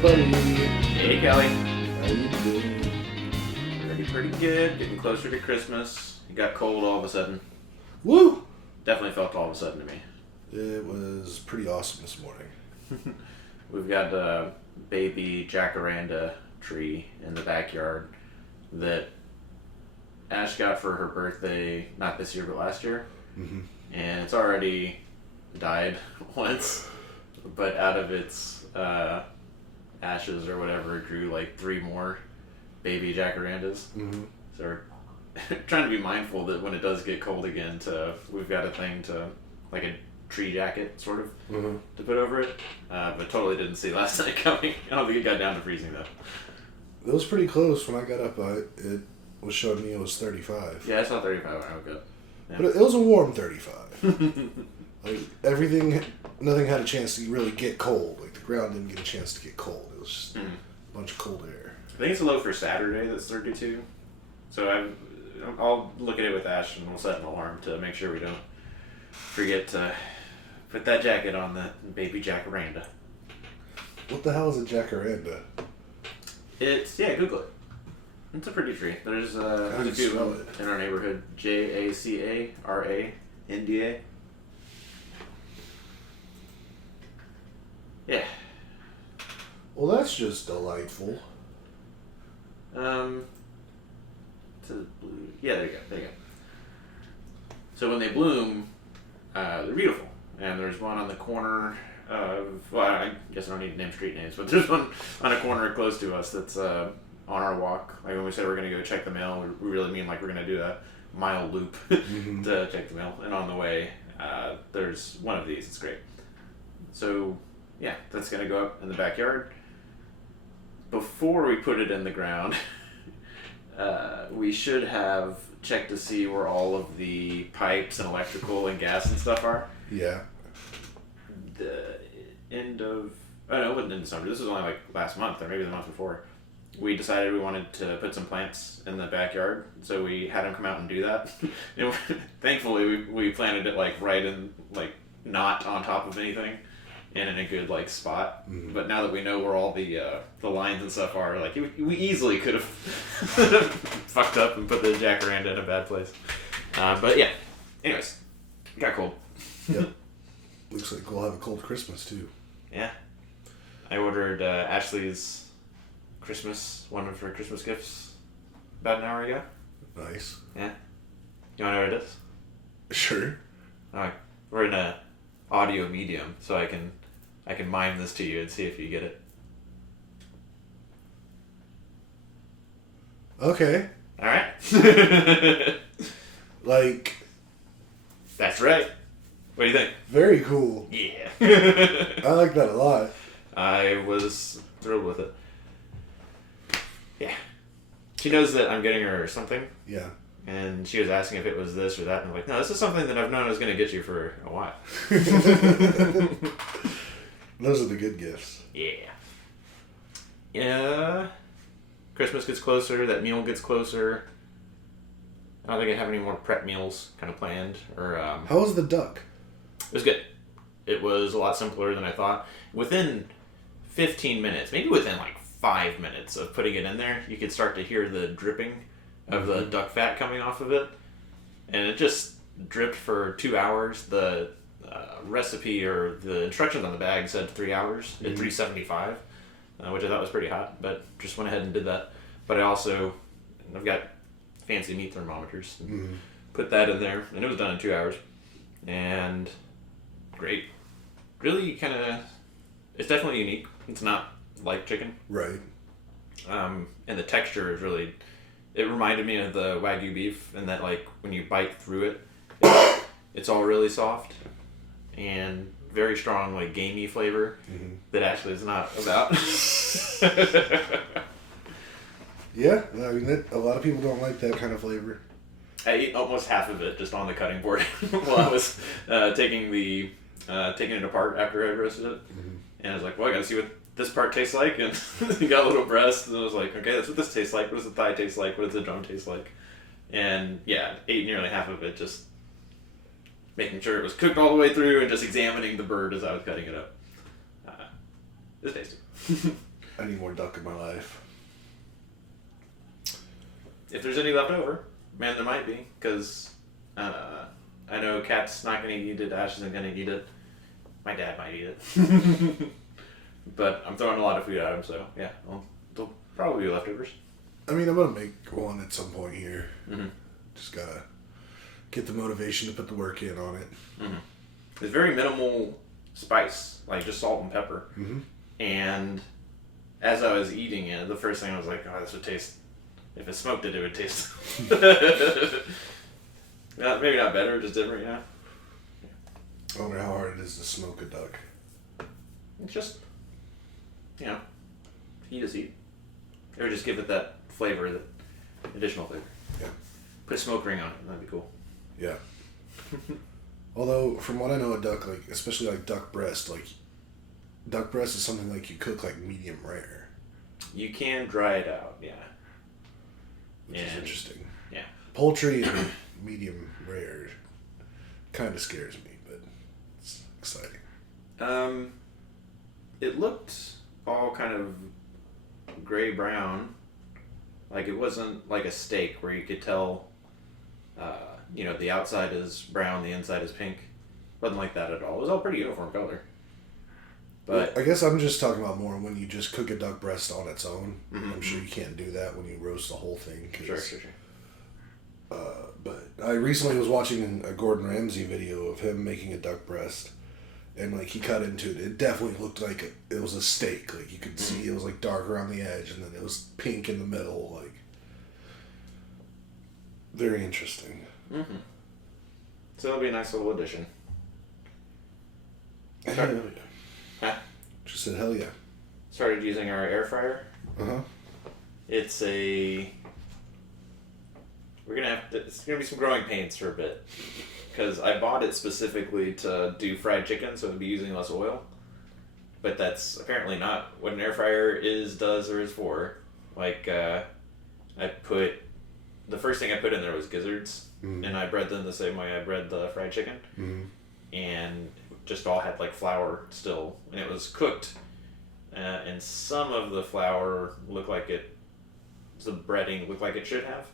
buddy. Hey, Kelly. How you doing? Pretty good. Getting closer to Christmas. It got cold all of a sudden. Woo! Definitely felt all of a sudden to me. It was pretty awesome this morning. We've got a baby jacaranda tree in the backyard that Ash got for her birthday, not this year, but last year. Mm-hmm. And it's already died once, but out of its ashes or whatever, it grew like 3 more baby jacarandas. Mm-hmm. So we're trying to be mindful that when it does get cold again, we've got a thing to, like a tree jacket, sort of, Mm-hmm. to put over it. But totally didn't see last night coming. I don't think it got down to freezing, though. It was pretty close when I got up. It was showing me it was 35. Yeah, I saw 35 when I woke up. Yeah. But it was a warm 35. Like, nothing had a chance to really get cold. Like, the ground didn't get a chance to get cold. It was just a bunch of cold air. I think it's a low for Saturday that's 32. So I'll look at it with Ash and we'll set an alarm to make sure we don't forget to put that jacket on the baby jacaranda. What the hell is a jacaranda? Google it. It's a pretty tree. There's a do you few spell of them in our neighborhood. Jacaranda. Yeah. Well, that's just delightful. To the blue. Yeah, there you go. So when they bloom, they're beautiful. And there's one on the corner of, well, I guess I don't need to name street names, but there's one on a corner close to us that's on our walk. Like when we say we're going to go check the mail, we really mean like we're going to do a mile loop to check the mail. And on the way, there's one of these. It's great. So, yeah, that's going to go up in the backyard. Before we put it in the ground, we should have checked to see where all of the pipes and electrical and gas and stuff are. Yeah. The end of, oh no, it wasn't in December. This was only like last month or maybe the month before. We decided we wanted to put some plants in the backyard, so we had them come out and do that. And thankfully, we planted it like right in, like not on top of anything, and in a good like spot. Mm-hmm. But now that we know where all the lines and stuff are, like we easily could have fucked up and put the jacaranda in a bad place. But yeah, anyways, it got cold. Yep. Looks like we'll have a cold Christmas too. Yeah, I ordered Ashley's one of her Christmas gifts about an hour ago. Nice. Yeah, you want to know what it is? Sure. Alright, we're in a audio medium, so I can mime this to you and see if you get it. Okay. All right. Like. That's right. What do you think? Very cool. Yeah. I like that a lot. I was thrilled with it. Yeah. She knows that I'm getting her something, Yeah. and she was asking if it was this or that, and I'm like, no, this is something that I've known I was going to get you for a while. Those are the good gifts. Yeah. Yeah. Christmas gets closer, that meal gets closer. I don't think I have any more prep meals kind of planned. How was the duck? It was good. It was a lot simpler than I thought. Within 15 minutes, maybe within like 5 minutes of putting it in there, you could start to hear the dripping of the duck fat coming off of it. And it just dripped for 2 hours. The recipe or the instructions on the bag said 3 hours at 375, which I thought was pretty hot, but just went ahead and did that. But I've got fancy meat thermometers. Put that in there, and it was done in 2 hours. And great. Really it's definitely unique. It's not like chicken. Right. And the texture is really, it reminded me of the Wagyu beef, and that like when you bite through it, it's all really soft and very strong like gamey flavor that actually is not about. Yeah, I mean, a lot of people don't like that kind of flavor. I ate almost half of it just on the cutting board while I was taking it apart after I roasted it. And I was like, well, I gotta see what this part tastes like. And you got a little breast, and I was like, okay, that's what this tastes like. What does the thigh taste like? What does the drum taste like? And yeah, ate nearly half of it, just making sure it was cooked all the way through and just examining the bird as I was cutting it up. It was tasty. I need more duck in my life. If there's any left over, man, there might be, because I know Kat's not going to eat it, Ash isn't going to eat it. My dad might eat it. But I'm throwing a lot of food at him, so yeah, there'll probably be leftovers. I mean, I'm going to make one at some point here. Mm-hmm. Just got to get the motivation to put the work in on it. Mm-hmm. It's very minimal spice, like just salt and pepper. Mm-hmm. And as I was eating it, the first thing I was like, oh, this would taste, if it smoked it would taste. Maybe not better, just different, yeah. I wonder how hard it is to smoke a duck. It's just, heat is heat. Or just give it that flavor, that additional flavor. Yeah. Put a smoke ring on it, that'd be cool. Yeah. Although, from what I know, a duck, like, especially like duck breast is something like you cook like medium rare. You can dry it out, yeah. Which is interesting. Yeah. Poultry and medium rare kind of scares me, but it's exciting. It looked all kind of gray-brown. Like, it wasn't like a steak where you could tell, the outside is brown, the inside is pink. Wasn't like that at all. It was all pretty uniform color. But I guess I'm just talking about more when you just cook a duck breast on its own. Mm-hmm. I'm sure you can't do that when you roast the whole thing. Sure. But I recently was watching a Gordon Ramsay video of him making a duck breast, and like he cut into it. It definitely looked like it was a steak. Like you could see it was like dark around the edge, and then it was pink in the middle. Like very interesting. Mm-hmm. So it'll be a nice little addition. Hell yeah. Huh? Just said hell yeah. Started using our air fryer. Uh-huh. It's gonna be some growing pains for a bit, because I bought it specifically to do fried chicken, so it'd be using less oil. But that's apparently not what an air fryer does, or is for. Like, the first thing I put in there was gizzards, and I bred them the same way I bred the fried chicken, and just all had like flour still, and it was cooked, and some of the flour looked like the breading looked like it should have,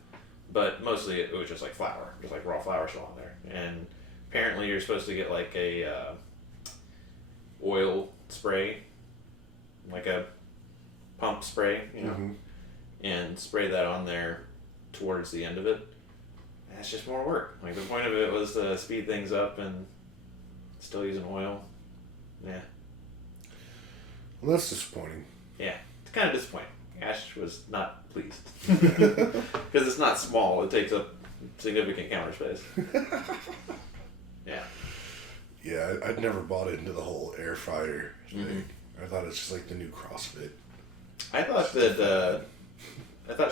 but mostly it was just like flour, just like raw flour still on there. And apparently you're supposed to get like a oil spray, like a pump spray, and spray that on there towards the end of it. And it's just more work. Like the point of it was to speed things up, and still using oil. Yeah. Well, that's disappointing. Yeah, it's kind of disappointing. Ash was not pleased. Because it's not small, it takes up significant counter space. Yeah. Yeah, I'd never bought into the whole air fryer thing. I thought it's just like the new CrossFit. I thought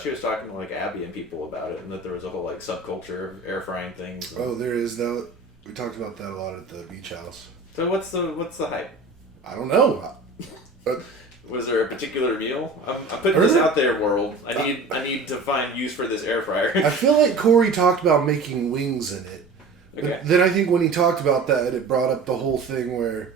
she was talking to like Abby and people about it, and that there was a whole like subculture of air frying things. Oh, there is though. We talked about that a lot at the beach house. So what's the hype? I don't know. Was there a particular meal? I'm putting this out there, world. I need to find use for this air fryer. I feel like Corey talked about making wings in it. Okay. Then I think when he talked about that, it brought up the whole thing where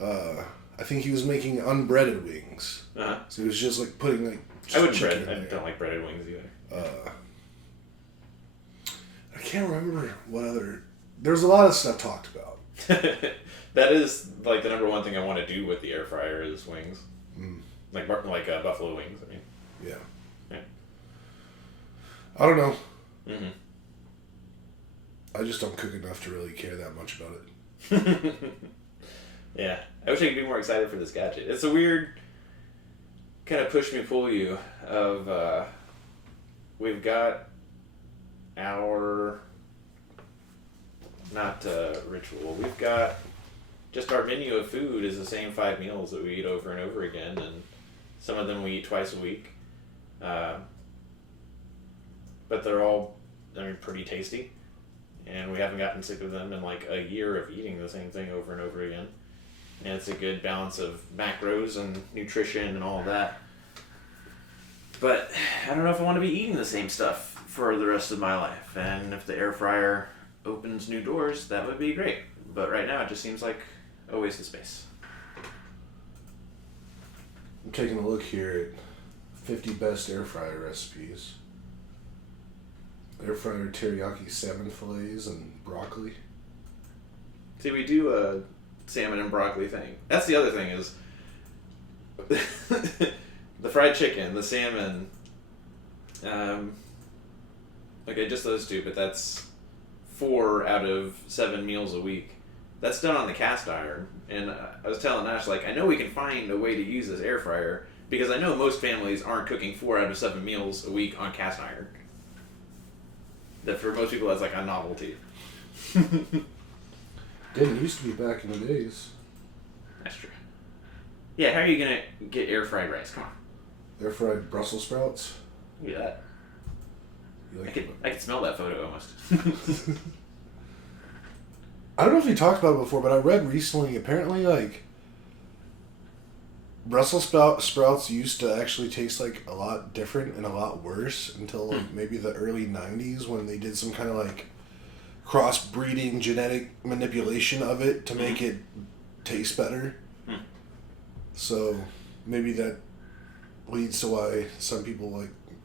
I think he was making unbreaded wings. Uh-huh. So he was just like putting like I wouldn't bread. I don't like breaded wings either. I can't remember what other. There's a lot of stuff talked about. That is like the number one thing I want to do with the air fryer is wings. Like buffalo wings. I mean. Yeah. I don't know. Mm-hmm. I just don't cook enough to really care that much about it. Yeah. I wish I could be more excited for this gadget. It's a weird kind of push me pull you of we've got our ritual. We've got just our menu of food is the same 5 meals that we eat over and over again, and some of them we eat twice a week. But they're all pretty tasty. And we haven't gotten sick of them in like a year of eating the same thing over and over again. And it's a good balance of macros and nutrition and all of that. But I don't know if I want to be eating the same stuff for the rest of my life. And if the air fryer opens new doors, that would be great. But right now it just seems like a waste of space. I'm taking a look here at 50 best air fryer recipes. Air fryer teriyaki salmon fillets and broccoli. See, we do a salmon and broccoli thing. That's the other thing is the fried chicken, the salmon. Okay, just those two, but that's 4 out of 7 meals a week. That's done on the cast iron. And I was telling Ash, like, I know we can find a way to use this air fryer because I know most families aren't cooking 4 out of 7 meals a week on cast iron. That for most people, that's like a novelty. Didn't used to be back in the days. That's true. Yeah, how are you gonna get air fried rice? Come on. Air fried Brussels sprouts. Look at that. You like I could smell that photo almost. I don't know if we talked about it before, but I read recently, apparently, like, Brussels sprouts used to actually taste, like, a lot different and a lot worse until, like, maybe the early 90s when they did some kind of, like, crossbreeding genetic manipulation of it to make it taste better. So, maybe that leads to why some people,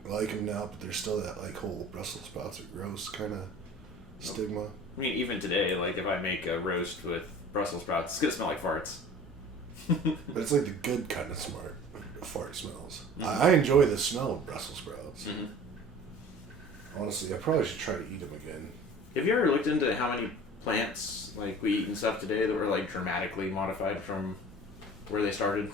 like them now, but there's still that, like, whole Brussels sprouts are gross kind of stigma. I mean, even today, like, if I make a roast with Brussels sprouts, it's gonna smell like farts. But it's like the good kind of fart smells. I enjoy the smell of Brussels sprouts. Honestly, I probably should try to eat them again. Have you ever looked into how many plants, like, we eat and stuff today that were, like, dramatically modified from where they started?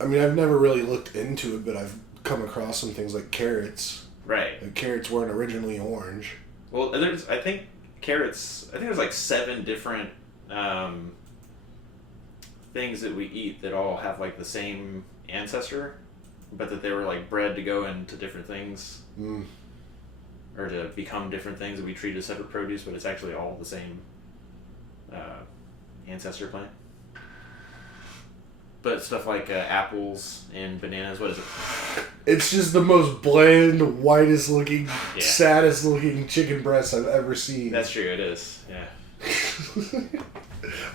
I mean, I've never really looked into it, but I've come across some things like carrots. Right. Like, carrots weren't originally orange. Well, I think there's like 7 different things that we eat that all have like the same ancestor, but that they were like bred to go into different things. Or to become different things that we treat as separate produce, but it's actually all the same ancestor plant. But stuff like apples and bananas, what is it? It's just the most bland, whitest looking, saddest looking chicken breast I've ever seen. That's true, it is, yeah.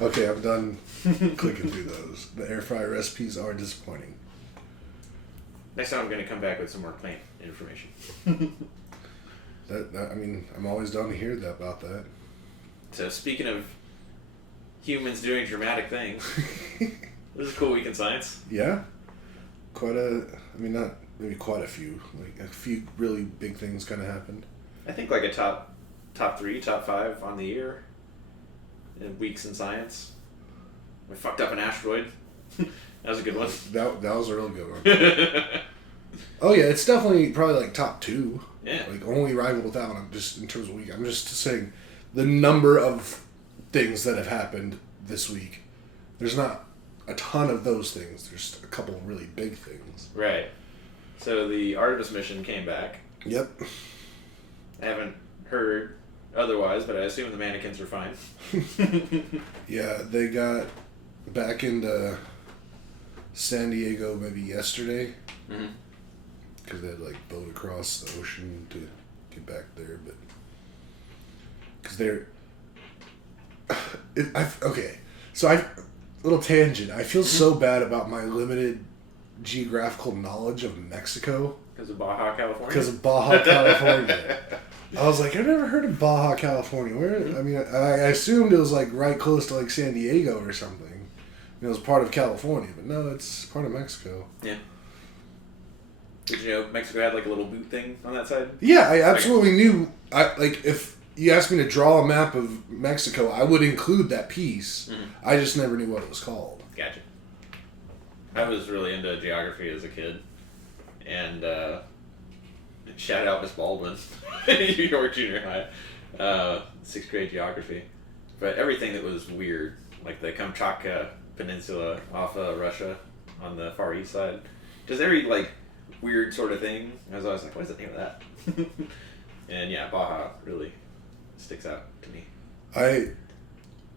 Okay, I'm done clicking through those. The air fryer recipes are disappointing. Next time I'm going to come back with some more plant information. I mean, I'm always down to hear about that. So speaking of humans doing dramatic things, this is a cool week in science. Yeah, not maybe quite a few. Like a few really big things kind of happened. I think like a top 3, top 5 on the year in weeks in science. We fucked up an asteroid. That was a good one. That was a real good one. Oh yeah, it's definitely probably like top 2. Yeah. Like only rival with that one. I'm just in terms of week. I'm just saying the number of things that have happened this week. There's not a ton of those things. There's a couple of really big things. Right. So the Artemis mission came back. Yep. I haven't heard otherwise, but I assume the mannequins are fine. Yeah, they got back into San Diego maybe yesterday. Because they had like boat across the ocean to get back there, but because they're little tangent. I feel so bad about my limited geographical knowledge of Mexico because of Baja California. I was like, I've never heard of Baja California. Where? I mean, I assumed it was like right close to like San Diego or something. It was part of California, but no, it's part of Mexico. Yeah. Did you know Mexico had like a little boot thing on that side? Yeah, I absolutely knew. If you asked me to draw a map of Mexico, I would include that piece. I just never knew what it was called. Gotcha. I was really into geography as a kid, and shout out Miss Baldwin, New York Junior High, 6th grade geography. But everything that was weird, like the Kamchatka Peninsula off of Russia on the far east side, just every like weird sort of thing. I was always like, what is the name of that? And yeah, Baja really sticks out to me.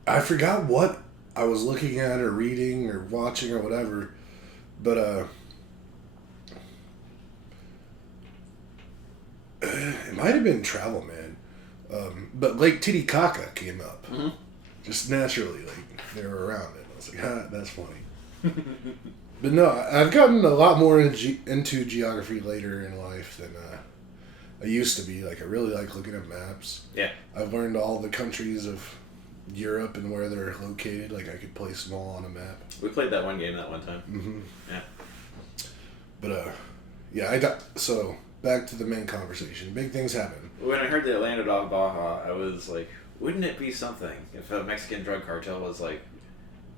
I forgot what I was looking at or reading or watching or whatever, but it might have been Travel Man, but Lake Titicaca came up just naturally, like they were around it. I was like, that's funny. But no, I've gotten a lot more into geography later in life than I used to be. Like, I really like looking at maps. Yeah. I've learned all the countries of Europe and where they're located. Like, I could place them all on a map. We played that one game that one time. Mm-hmm. Yeah. But, yeah, so, back to the main conversation. Big things happen. When I heard they landed off Baja, I was like, wouldn't it be something if a Mexican drug cartel was like,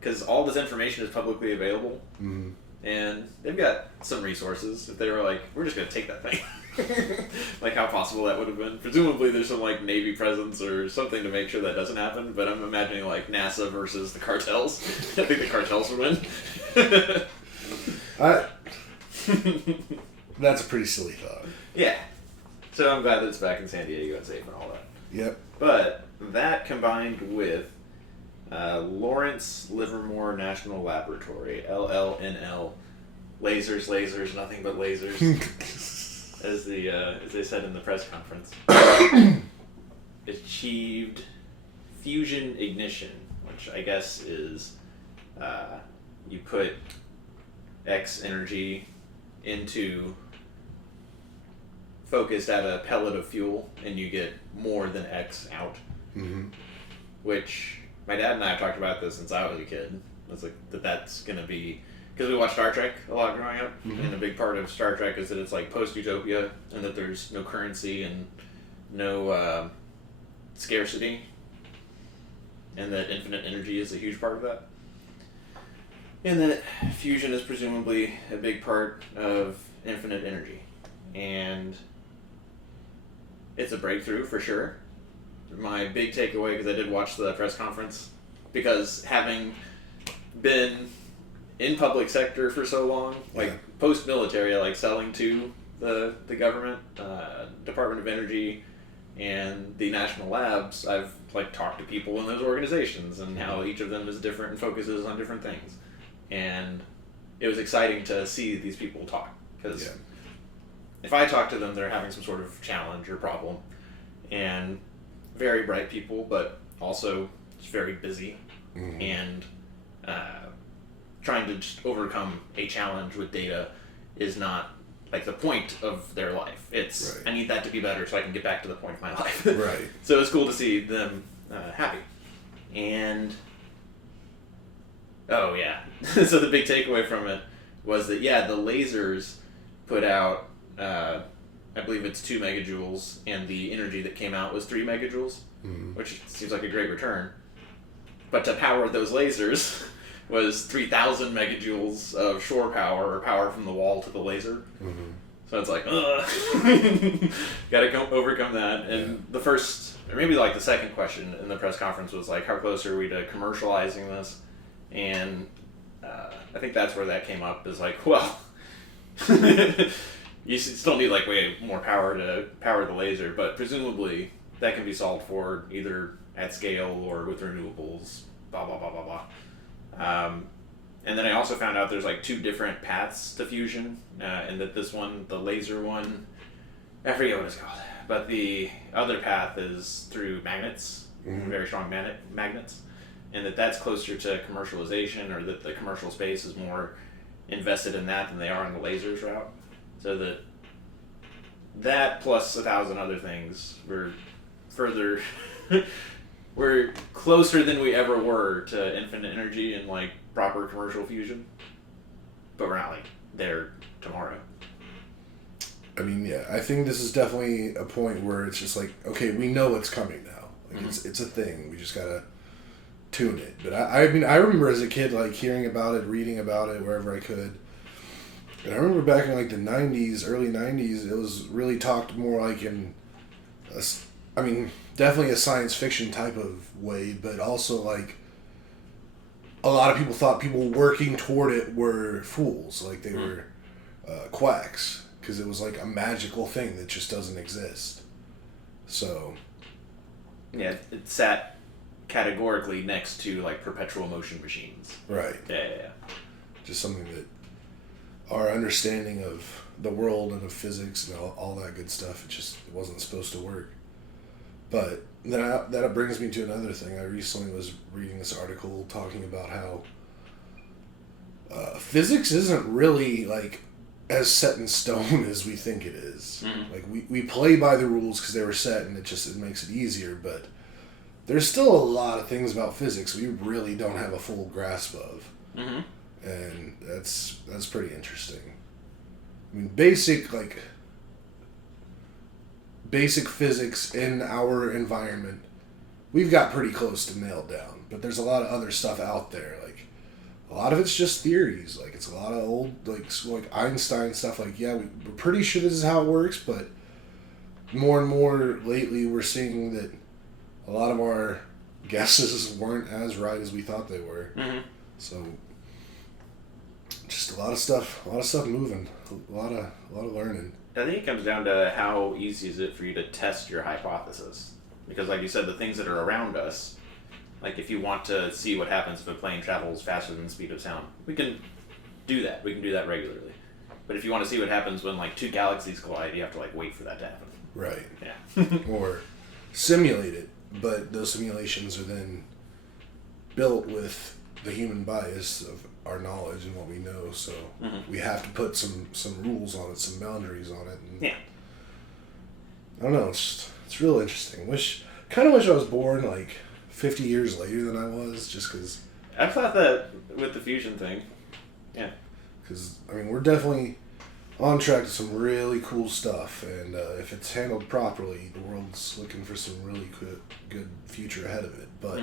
because all this information is publicly available, Mm-hmm. and they've got some resources. If they were like, we're just going to take that thing. Like, how possible that would have been. Presumably there's some, like, Navy presence or something to make sure that doesn't happen, but I'm imagining, like, NASA versus the cartels. I think the cartels would win. That's a pretty silly thought. Yeah. So I'm glad that it's back in San Diego and safe and all that. Yep. But that combined with Lawrence Livermore National Laboratory, LLNL, lasers, nothing but lasers, as they said in the press conference, achieved fusion ignition, which I guess is you put X energy into focused at a pellet of fuel and you get more than X out. Mm-hmm. Which my dad and I have talked about this since I was a kid. It's like that's gonna be, because we watched Star Trek a lot growing up, Mm-hmm. and a big part of Star Trek is that it's like post-utopia and that there's no currency and no scarcity, and that infinite energy is a huge part of that. And that fusion is presumably a big part of infinite energy. And it's a breakthrough for sure. My big takeaway, because I did watch the press conference, because having been in public sector for so long, like post-military, like selling to the government, Department of Energy, and the national labs, I've like talked to people in those organizations and how each of them is different and focuses on different things. And it was exciting to see these people talk, because if I talk to them, they're having some sort of challenge or problem, and very bright people, but also just very busy, Mm-hmm. and trying to just overcome a challenge with data is not like the point of their life. It's I need that to be better so I can get back to the point of my life. Right. So it's cool to see them happy. And oh yeah, so the big takeaway from it was that the lasers put out I believe it's 2 megajoules, and the energy that came out was 3 megajoules, which seems like a great return. But to power those lasers was 3,000 megajoules of shore power, or power from the wall to the laser. Mm-hmm. So it's like, gotta overcome that. And the first, or maybe like the second question in the press conference was like, how close are we to commercializing this? And I think that's where that came up, is like, well, you still need like way more power to power the laser, but presumably that can be solved for either at scale or with renewables, blah, blah, blah, blah, blah. And then I also found out there's like 2 different paths to fusion, and that this one, the laser one, I forget what it's called, but the other path is through magnets, very strong magnets, and that's closer to commercialization, or that the commercial space is more invested in that than they are in the lasers route. So that plus 1,000 other things, we're further, we're closer than we ever were to infinite energy and like proper commercial fusion, but we're not like there tomorrow. I mean, I think this is definitely a point where it's just like, okay, we know it's coming now. Like it's a thing. We just gotta tune it. But I mean, I remember as a kid like hearing about it, reading about it wherever I could. And I remember back in like the 90s, early 90s, it was really talked more like in, definitely a science fiction type of way, but also like a lot of people thought people working toward it were fools, like they were quacks, because it was like a magical thing that just doesn't exist. So yeah, it sat categorically next to like perpetual motion machines. Right. Yeah. Just something that our understanding of the world and of physics and all that good stuff, it wasn't supposed to work. But then that brings me to another thing. I recently was reading this article talking about how Physics isn't really like as set in stone as we think it is. Mm-hmm. Like we play by the rules because they were set, and it makes it easier. But there's still a lot of things about physics we really don't have a full grasp of, Mm-hmm. and that's pretty interesting. I mean, basic physics in our environment, we've got pretty close to nailed down. But there's a lot of other stuff out there, like. A lot of it's just theories. Like, it's a lot of old, like Einstein stuff. Like, yeah, we're pretty sure this is how it works, but more and more lately we're seeing that a lot of our guesses weren't as right as we thought they were. Mm-hmm. So, just a lot of stuff moving. A lot of learning. I think it comes down to how easy is it for you to test your hypothesis. Because, like you said, the things that are around us, like if you want to see what happens if a plane travels faster than the speed of sound, we can do that. We can do that regularly. But if you want to see what happens when like two galaxies collide, you have to like wait for that to happen. Right. Yeah. Or simulate it, but those simulations are then built with the human bias of our knowledge and what we know. So we have to put some rules on it, some boundaries on it. And Yeah. I don't know. It's real interesting. Kind of wish I was born like 50 years later than I was, just because. I've thought that with the fusion thing. Yeah. Because, I mean, we're definitely on track to some really cool stuff, and if it's handled properly, the world's looking for some really good future ahead of it. But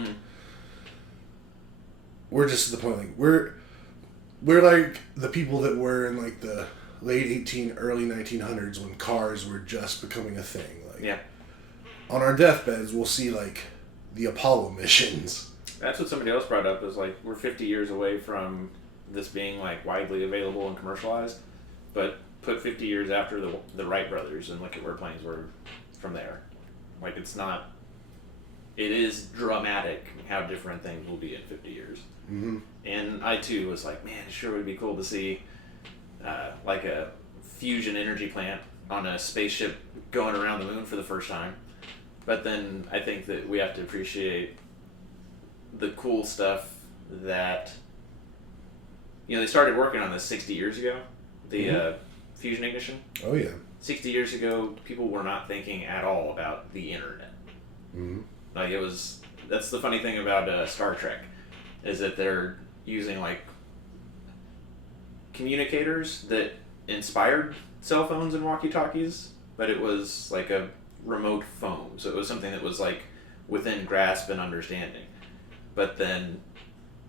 we're just at the point, like, we're like the people that were in, like, the late early 1900s when cars were just becoming a thing. Like, Yeah. on our deathbeds, we'll see, like, the Apollo missions. That's what somebody else brought up, is like we're 50 years away from this being like widely available and commercialized, but put 50 years after the Wright brothers and look at where planes were from there. Like it is dramatic how different things will be in 50 years. Mm-hmm. And I too was like, man, it sure would be cool to see like a fusion energy plant on a spaceship going around the moon for the first time. But then I think that we have to appreciate the cool stuff that, they started working on this 60 years ago, the fusion ignition. Oh, yeah. 60 years ago, people were not thinking at all about the internet. Mm-hmm. Like that's the funny thing about Star Trek, is that they're using like communicators that inspired cell phones and walkie-talkies, but it was like a remote phone, so it was something that was like within grasp and understanding. But then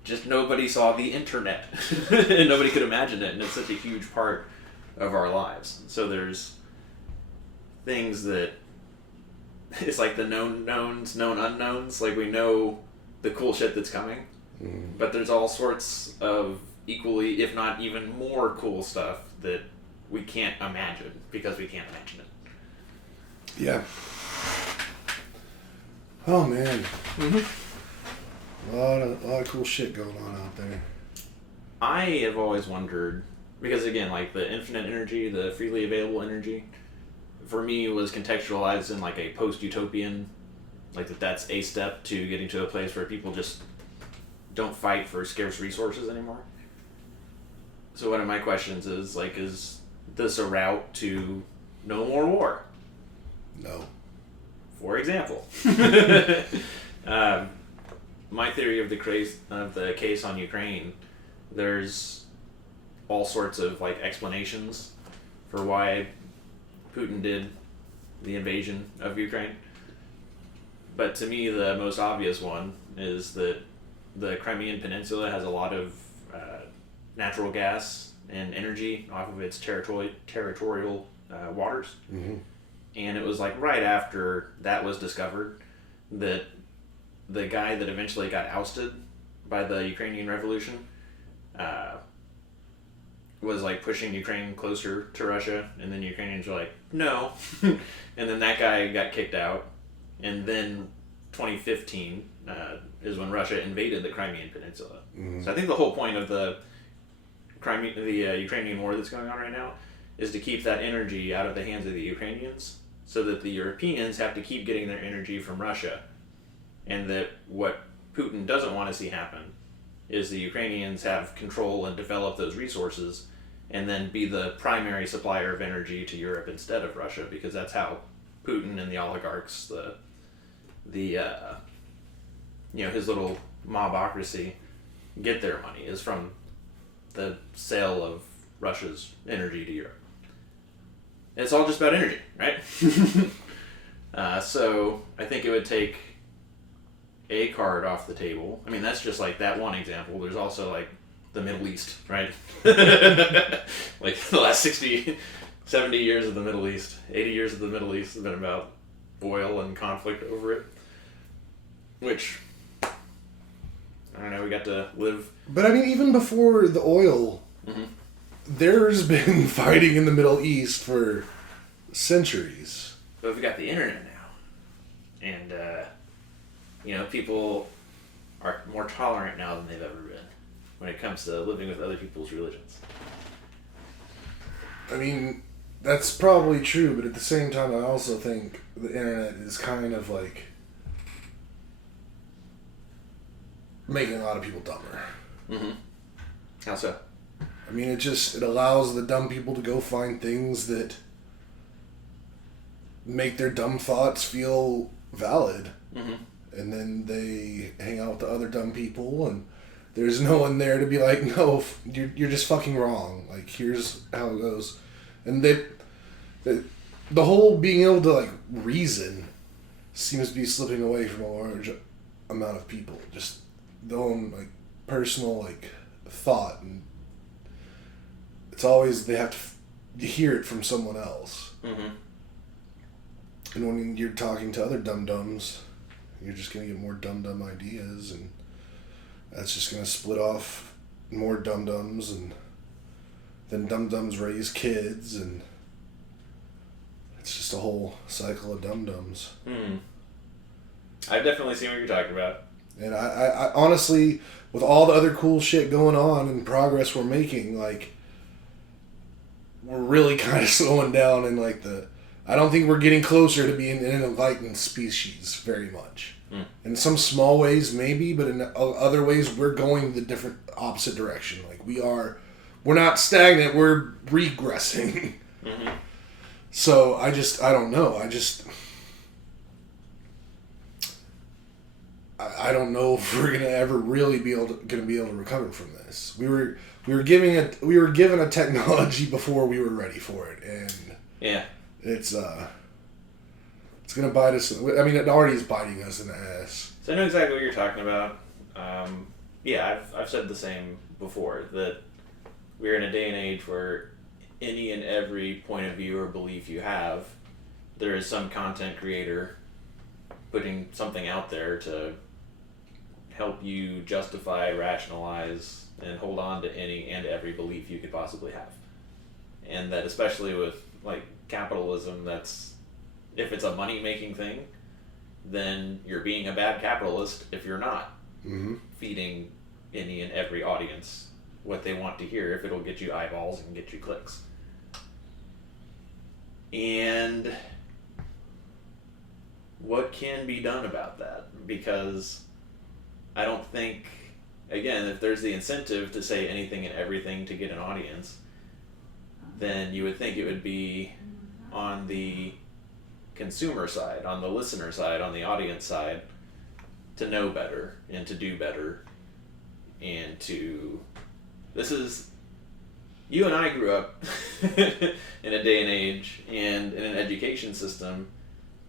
just nobody saw the internet and nobody could imagine it, and it's such a huge part of our lives. So there's things that it's like the known knowns, known unknowns. Like we know the cool shit that's coming, but there's all sorts of equally, if not even more cool stuff that we can't imagine because we can't imagine it. Yeah. Oh, man. A lot of cool shit going on out there. I have always wondered, because again, like the infinite energy, the freely available energy, for me was contextualized in like a post-utopian, like that's a step to getting to a place where people just don't fight for scarce resources anymore. So one of my questions is like, is this a route to no more war? No. For example. My theory of the case on Ukraine, there's all sorts of like explanations for why Putin did the invasion of Ukraine. But to me, the most obvious one is that the Crimean Peninsula has a lot of natural gas and energy off of its territorial waters. Mm-hmm. And it was like right after that was discovered that the guy that eventually got ousted by the Ukrainian Revolution was like pushing Ukraine closer to Russia, and then Ukrainians were like, no. And then that guy got kicked out, and then 2015 is when Russia invaded the Crimean Peninsula. Mm-hmm. So I think the whole point of the Ukrainian war that's going on right now is to keep that energy out of the hands of the Ukrainians, so that the Europeans have to keep getting their energy from Russia, and that what Putin doesn't want to see happen is the Ukrainians have control and develop those resources, and then be the primary supplier of energy to Europe instead of Russia, because that's how Putin and the oligarchs, his little mobocracy, get their money, is from the sale of Russia's energy to Europe. And it's all just about energy, right? So I think it would take a card off the table. I mean, that's just like that one example. There's also like the Middle East, right? Like the last 60, 70 years of the Middle East, 80 years of the Middle East has been about oil and conflict over it. Which, I don't know, we got to live. But I mean, even before the oil, there's been fighting in the Middle East for centuries. But we've got the internet now. And, people are more tolerant now than they've ever been when it comes to living with other people's religions. I mean, that's probably true, but at the same time, I also think the internet is kind of like making a lot of people dumber. Mm-hmm. How so? I mean, it allows the dumb people to go find things that make their dumb thoughts feel valid. Mm-hmm. And then they hang out with the other dumb people, and there's no one there to be like, no, you're just fucking wrong. Like, here's how it goes. And the whole being able to, like, reason seems to be slipping away from a large amount of people. Just their own, like, personal, like, thought. And it's always, they have to hear it from someone else. Mm-hmm. And when you're talking to other dum-dums, you're just going to get more dum-dum ideas, and that's just going to split off more dum-dums, and then dum-dums raise kids, and it's just a whole cycle of dum-dums. I've definitely seen what you're talking about. And I honestly, with all the other cool shit going on and progress we're making, like, we're really kind of slowing down in, like, I don't think we're getting closer to being an enlightened species very much. In some small ways, maybe, but in other ways, we're going the different opposite direction. Like, we're not stagnant, we're regressing. Mm-hmm. So, I don't know. I don't know if we're gonna ever really be able to recover from this. We were given a technology before we were ready for it, and yeah, it's gonna bite us. I mean, it already is biting us in the ass. So I know exactly what you're talking about. I've said the same before, that we're in a day and age where any and every point of view or belief you have, there is some content creator putting something out there to help you justify, rationalize, and hold on to any and every belief you could possibly have. And that especially with, like, capitalism, if it's a money-making thing, then you're being a bad capitalist if you're not feeding any and every audience what they want to hear, if it'll get you eyeballs and get you clicks. And what can be done about that? Because I don't think, again, if there's the incentive to say anything and everything to get an audience, then you would think it would be on the consumer side, on the listener side, on the audience side, to know better and to do better, and you and I grew up in a day and age and in an education system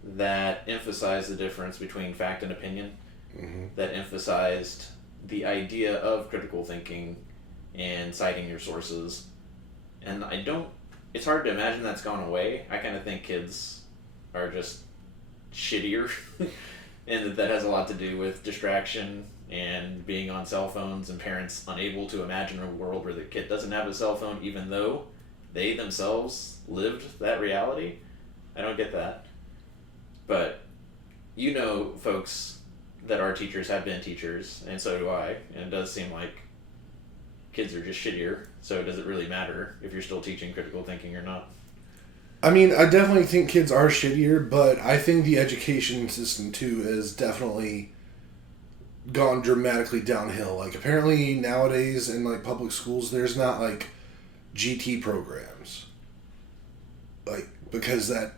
that emphasized the difference between fact and opinion, that emphasized the idea of critical thinking and citing your sources. And it's hard to imagine that's gone away. I kind of think kids are just shittier, and that has a lot to do with distraction and being on cell phones, and parents unable to imagine a world where the kid doesn't have a cell phone even though they themselves lived that reality. I don't get that. But folks that are teachers, have been teachers, and so do I, and it does seem like kids are just shittier, so does it really matter if you're still teaching critical thinking or not? I mean, I definitely think kids are shittier, but I think the education system, too, has definitely gone dramatically downhill. Like, apparently nowadays in, like, public schools, there's not, like, GT programs. Like, because that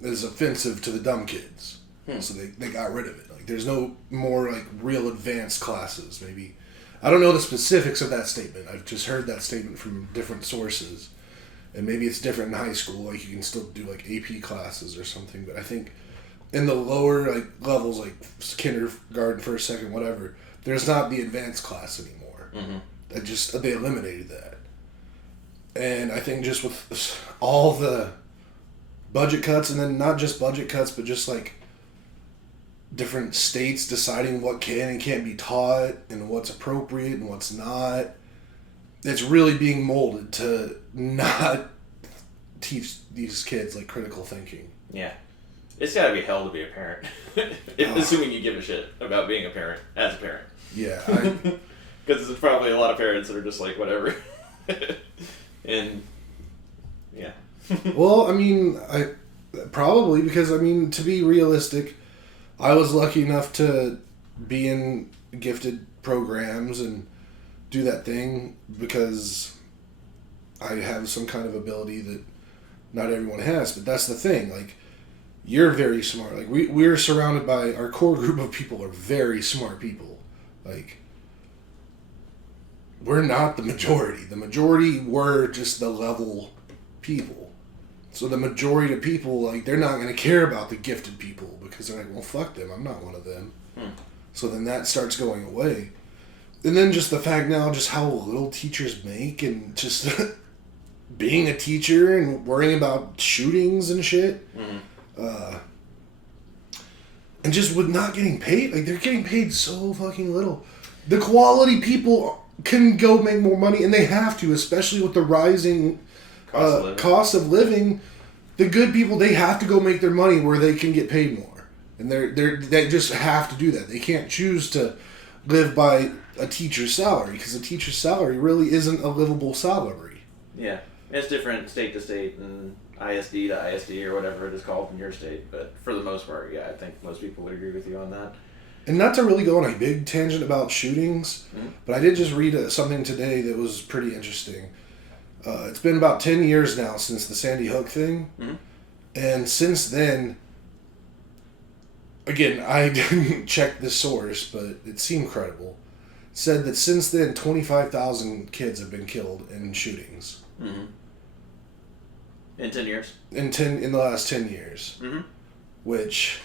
is offensive to the dumb kids. So they got rid of it. Like, there's no more, like, real advanced classes, maybe. I don't know the specifics of that statement. I've just heard that statement from different sources. And maybe it's different in high school. Like, you can still do, like, AP classes or something. But I think in the lower, like, levels, like kindergarten, first, second, whatever, there's not the advanced class anymore. They eliminated that. And I think just with all the budget cuts, and then not just budget cuts, but just, like, different states deciding what can and can't be taught and what's appropriate and what's not, it's really being molded to not teach these kids, like, critical thinking. Yeah. It's gotta be hell to be a parent. Assuming you give a shit about being a parent, as a parent. Yeah. Because there's probably a lot of parents that are just like, whatever. And, yeah. Well, I mean, probably because, I mean, to be realistic, I was lucky enough to be in gifted programs and do that thing because I have some kind of ability that not everyone has. But that's the thing. Like, you're very smart. Like, we're surrounded by, our core group of people are very smart people. Like, we're not the majority. The majority were just the level people. So the majority of people, like, they're not going to care about the gifted people because they're like, well, fuck them. I'm not one of them. So then that starts going away. And then just the fact now, just how little teachers make, and just being a teacher and worrying about shootings and shit. And just with not getting paid, like, they're getting paid so fucking little. The quality people can go make more money, and they have to, especially with the rising cost of living. The good people, they have to go make their money where they can get paid more, and they just have to do that. They can't choose to live by a teacher's salary because a teacher's salary really isn't a livable salary. Yeah, it's different state to state and ISD to ISD or whatever it is called in your state, but for the most part, yeah, I think most people would agree with you on that. And not to really go on a big tangent about shootings, but I did just read something today that was pretty interesting. It's been about 10 years now since the Sandy Hook thing. And since then, again, I didn't check the source, but it seemed credible. It said that since then, 25,000 kids have been killed in shootings. In 10 years? In the last 10 years. Which,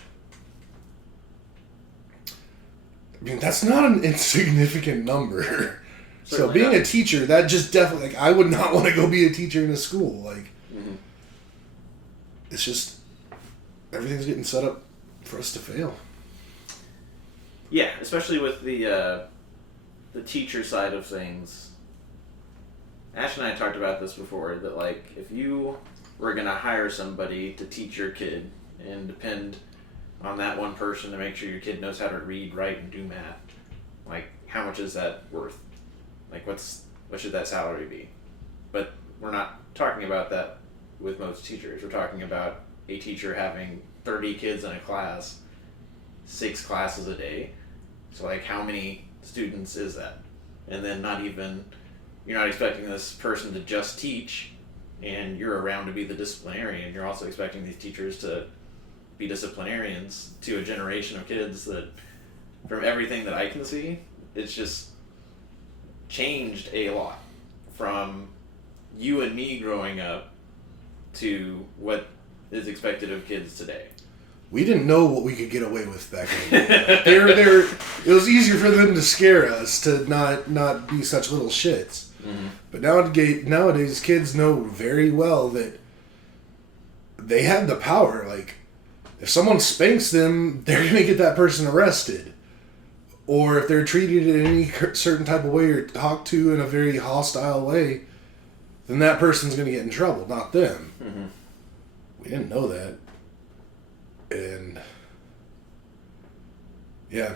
I mean, that's not an insignificant number. So being a teacher, that just definitely, like, I would not want to go be a teacher in a school. Like, it's just, everything's getting set up for us to fail. Yeah, especially with the teacher side of things. Ash and I talked about this before, that, like, if you were going to hire somebody to teach your kid and depend on that one person to make sure your kid knows how to read, write, and do math, like, how much is that worth? Like, what should that salary be? But we're not talking about that with most teachers. We're talking about a teacher having 30 kids in a class, 6 classes a day. So, like, how many students is that? And then you're not expecting this person to just teach, and you're around to be the disciplinarian. You're also expecting these teachers to be disciplinarians to a generation of kids that, from everything that I can see, it's just changed a lot from you and me growing up to what is expected of kids today. We didn't know what we could get away with back then. It was easier for them to scare us, to not be such little shits. But nowadays, kids know very well that they have the power. Like, if someone spanks them, they're going to get that person arrested. Or if they're treated in any certain type of way or talked to in a very hostile way, then that person's going to get in trouble, not them. We didn't know that. And, yeah.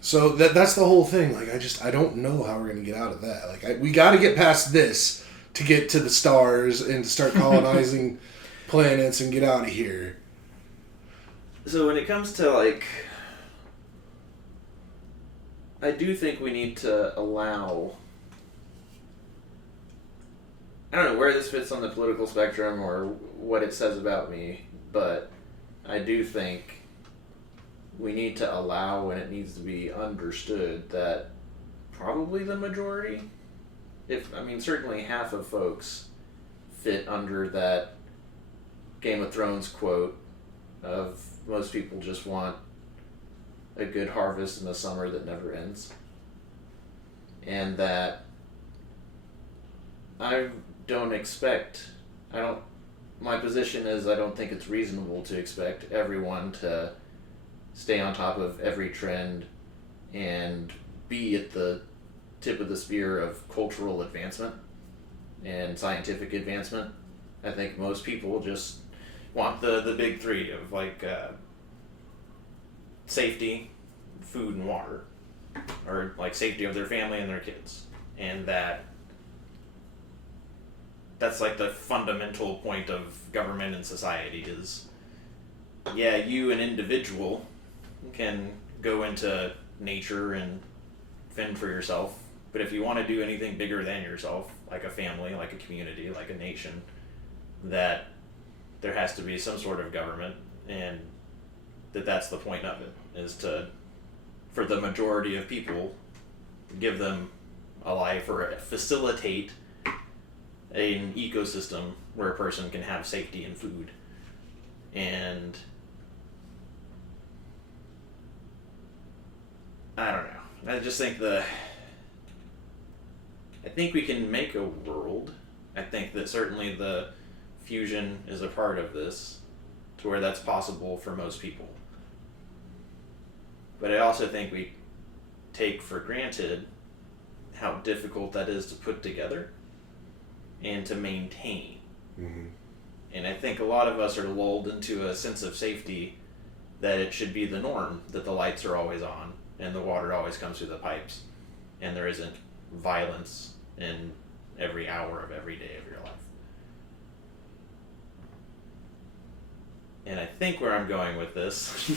So that's the whole thing. Like, I don't know how we're going to get out of that. Like, we got to get past this to get to the stars and to start colonizing planets and get out of here. So when it comes to, like, I do think we need to allow. I don't know where this fits on the political spectrum or what it says about me, but I do think we need to allow, and it needs to be understood, that probably the majority, certainly half of folks fit under that Game of Thrones quote of most people just want a good harvest in the summer that never ends. And that my position is I don't think it's reasonable to expect everyone to stay on top of every trend and be at the tip of the spear of cultural advancement and scientific advancement. I think most people just want the big three of safety, food, and water, or safety of their family and their kids, and that's the fundamental point of government and society is, you an individual can go into nature and fend for yourself, but if you want to do anything bigger than yourself, like a family, like a community, like a nation, that there has to be some sort of government, and that's the point of it, is for the majority of people, give them a life or facilitate an ecosystem where a person can have safety and food. And I don't know. I just think I think we can make a world. I think that certainly the fusion is a part of this, to where that's possible for most people. But I also think we take for granted how difficult that is to put together and to maintain. Mm-hmm. And I think a lot of us are lulled into a sense of safety that it should be the norm, that the lights are always on and the water always comes through the pipes and there isn't violence in every hour of every day of your life. And I think where I'm going with this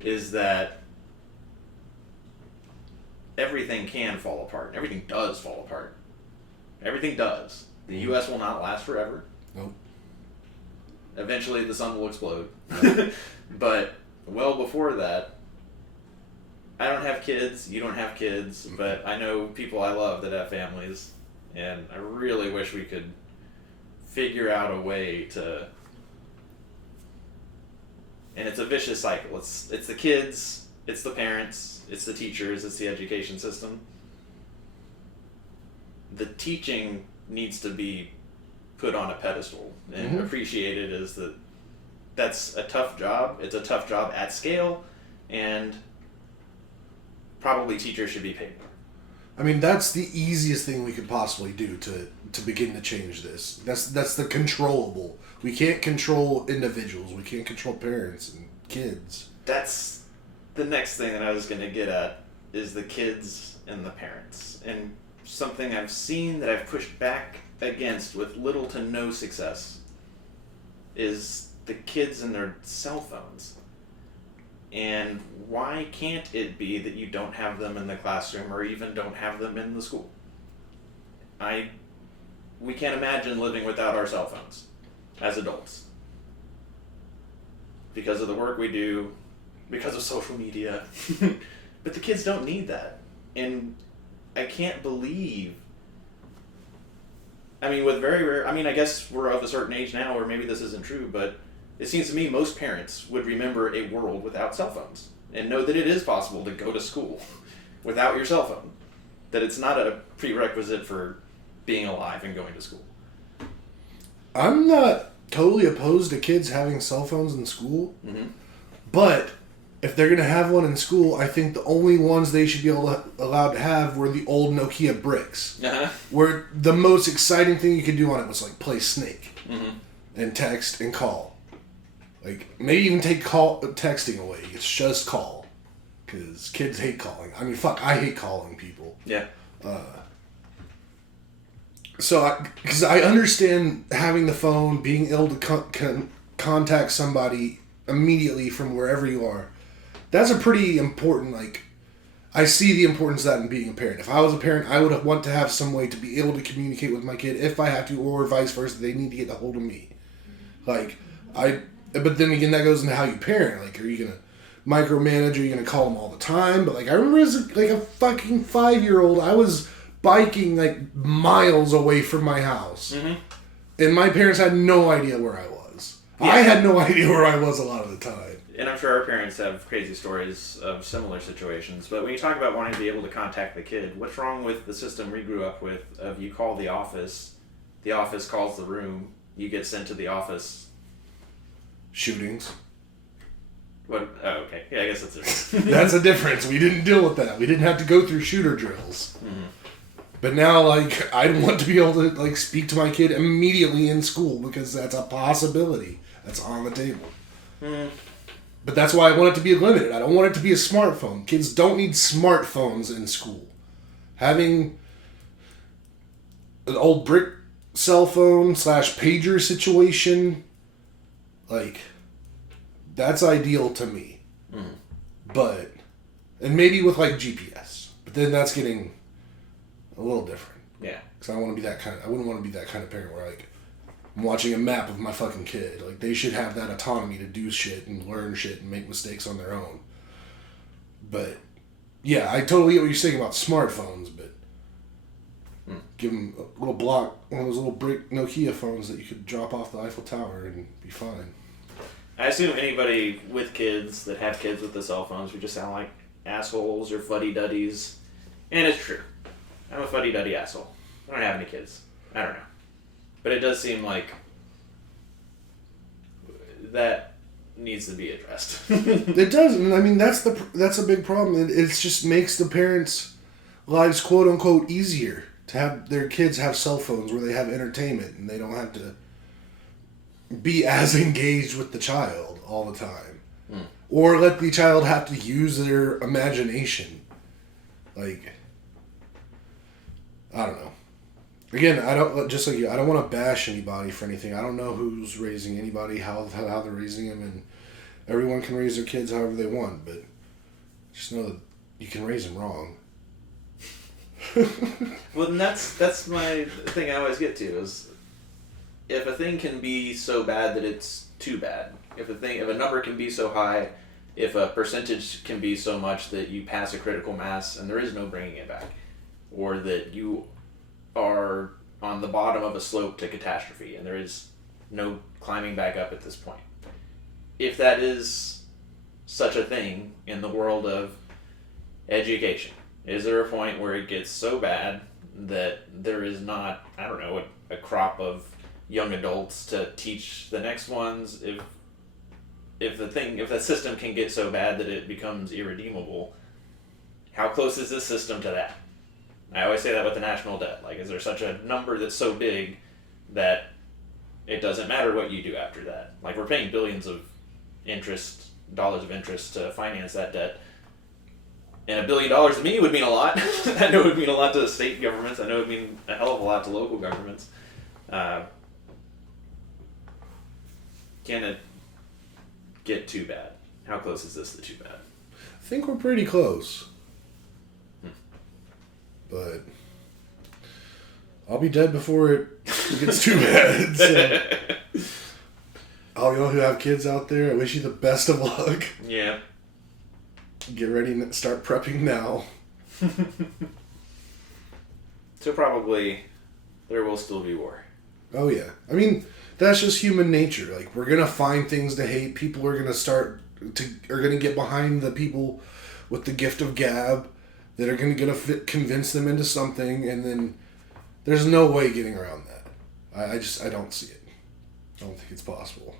is that everything can fall apart. Everything does fall apart. Everything does. The U.S. will not last forever. Nope. Eventually the sun will explode. Nope. But well before that, I don't have kids, you don't have kids, but I know people I love that have families, and I really wish we could figure out a way to... And it's a vicious cycle. It's the kids, it's the parents, it's the teachers, it's the education system. The teaching needs to be put on a pedestal and appreciated as that's a tough job. It's a tough job at scale, and probably teachers should be paid more. I mean, that's the easiest thing we could possibly do to begin to change this. That's the controllable. We can't control individuals. We can't control parents and kids. That's the next thing that I was going to get at, is the kids and the parents. And something I've seen that I've pushed back against with little to no success is the kids and their cell phones. And why can't it be that you don't have them in the classroom or even don't have them in the school? We can't imagine living without our cell phones as adults. Because of the work we do, because of social media. But the kids don't need that. And I can't believe... with very rare... I guess we're of a certain age now where maybe this isn't true, but it seems to me most parents would remember a world without cell phones and know that it is possible to go to school without your cell phone. That it's not a prerequisite for being alive and going to school. I'm not totally opposed to kids having cell phones in school, but if they're going to have one in school, I think the only ones they should be allowed to have were the old Nokia bricks, where the most exciting thing you could do on it was play Snake and text and call. Maybe even take texting away. It's just call. Because kids hate calling. I hate calling people. Yeah. Because I understand having the phone, being able to contact somebody immediately from wherever you are. That's a pretty important, I see the importance of that in being a parent. If I was a parent, I would want to have some way to be able to communicate with my kid if I have to, or vice versa. They need to get a hold of me. Like, but then again, that goes into how you parent. Like, are you going to micromanage? Are you going to call them all the time? But, like, I remember as a fucking 5-year-old, I was biking, like, miles away from my house. Mm-hmm. And my parents had no idea where I was. Yeah. I had no idea where I was a lot of the time. And I'm sure our parents have crazy stories of similar situations. But when you talk about wanting to be able to contact the kid, what's wrong with the system we grew up with of you call the office calls the room, you get sent to the office? Shootings. What? Oh, okay. Yeah, I guess that's it. That's a difference. We didn't deal with that. We didn't have to go through shooter drills. Mm-hmm. But now, like, I want to be able to, like, speak to my kid immediately in school because that's a possibility. That's on the table. Mm. But that's why I want it to be limited. I don't want it to be a smartphone. Kids don't need smartphones in school. Having an old brick cell phone / pager situation, like, that's ideal to me. Mm. But, and maybe with, like, GPS. But then that's getting a little different. Yeah. Because I wouldn't want to be that kind of parent where, like, I'm watching a map of my fucking kid. Like, they should have that autonomy to do shit and learn shit and make mistakes on their own. But, yeah, I totally get what you're saying about smartphones, but give them a little block, one of those little brick Nokia phones that you could drop off the Eiffel Tower and be fine. I assume anybody with kids that have kids with the cell phones would just sound like assholes or fuddy-duddies. And it's true. I'm a fuddy-duddy asshole. I don't have any kids. I don't know. But it does seem like that needs to be addressed. It does. I mean, that's a big problem. It just makes the parents' lives, quote unquote, easier to have their kids have cell phones where they have entertainment and they don't have to be as engaged with the child all the time, or let the child have to use their imagination. Like, I don't know. Again, I don't want to bash anybody for anything. I don't know who's raising anybody, how they're raising them, and everyone can raise their kids however they want, but just know that you can raise them wrong. Well, and that's my thing I always get to is if a thing can be so bad that it's too bad, if a number can be so high, if a percentage can be so much that you pass a critical mass and there is no bringing it back, or that you are on the bottom of a slope to catastrophe and there is no climbing back up at this point. If that is such a thing in the world of education, is there a point where it gets so bad that there is not, I don't know, a crop of young adults to teach the next ones? If the system can get so bad that it becomes irredeemable, how close is this system to that? I always say that with the national debt. Like, is there such a number that's so big that it doesn't matter what you do after that? Like, we're paying billions of dollars of interest to finance that debt. And $1 billion to me would mean a lot. I know it would mean a lot to the state governments. I know it would mean a hell of a lot to local governments. Can it get too bad? How close is this to too bad? I think we're pretty close. But I'll be dead before it gets too bad. So, all y'all who have kids out there, I wish you the best of luck. Yeah. Get ready and start prepping now. So probably there will still be war. Oh yeah. I mean, that's just human nature. Like, we're gonna find things to hate. People are gonna get behind the people with the gift of gab that are gonna convince them into something, and then there's no way getting around that. I don't see it. I don't think it's possible.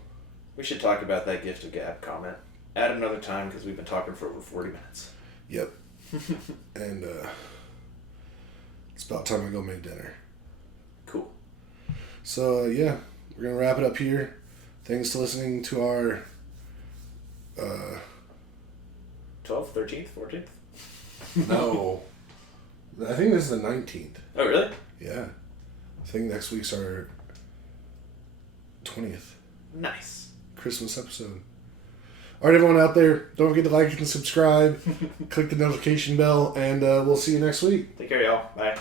We should talk about that gift of gab comment at another time because we've been talking for over 40 minutes. Yep. And it's about time I go make dinner. Cool. So, yeah, we're going to wrap it up here. Thanks for listening to our 12th, 13th, 14th? No. I think this is the 19th. Oh, really? Yeah. I think next week's our 20th. Nice. Christmas episode. All right, everyone out there, don't forget to like and subscribe. Click the notification bell, and we'll see you next week. Take care, y'all. Bye.